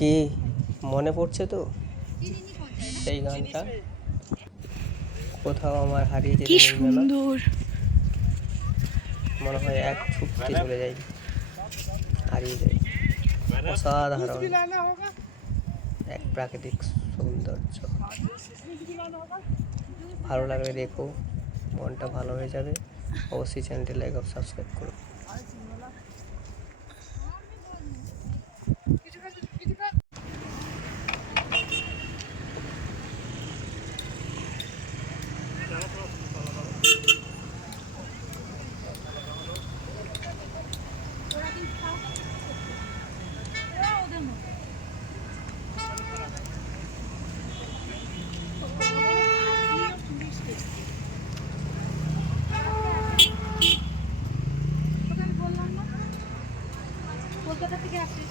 কি মনে পড়ছে তো? সেই গানটা। কোথাও আমার হারিয়ে যেতে। সুন্দর। মনে হয় এক ছুটতে চলে যাই। হারিয়ে যাই। অসাধারণ। এক প্রাকৃতিক সৌন্দর্য। ভালো লাগলে দেখো। মনটা ভালো হয়ে যাবে। অবশ্যই চ্যানেলটি লাইক আর সাবস্ক্রাইব করো। কলকাতা থেকে আসিস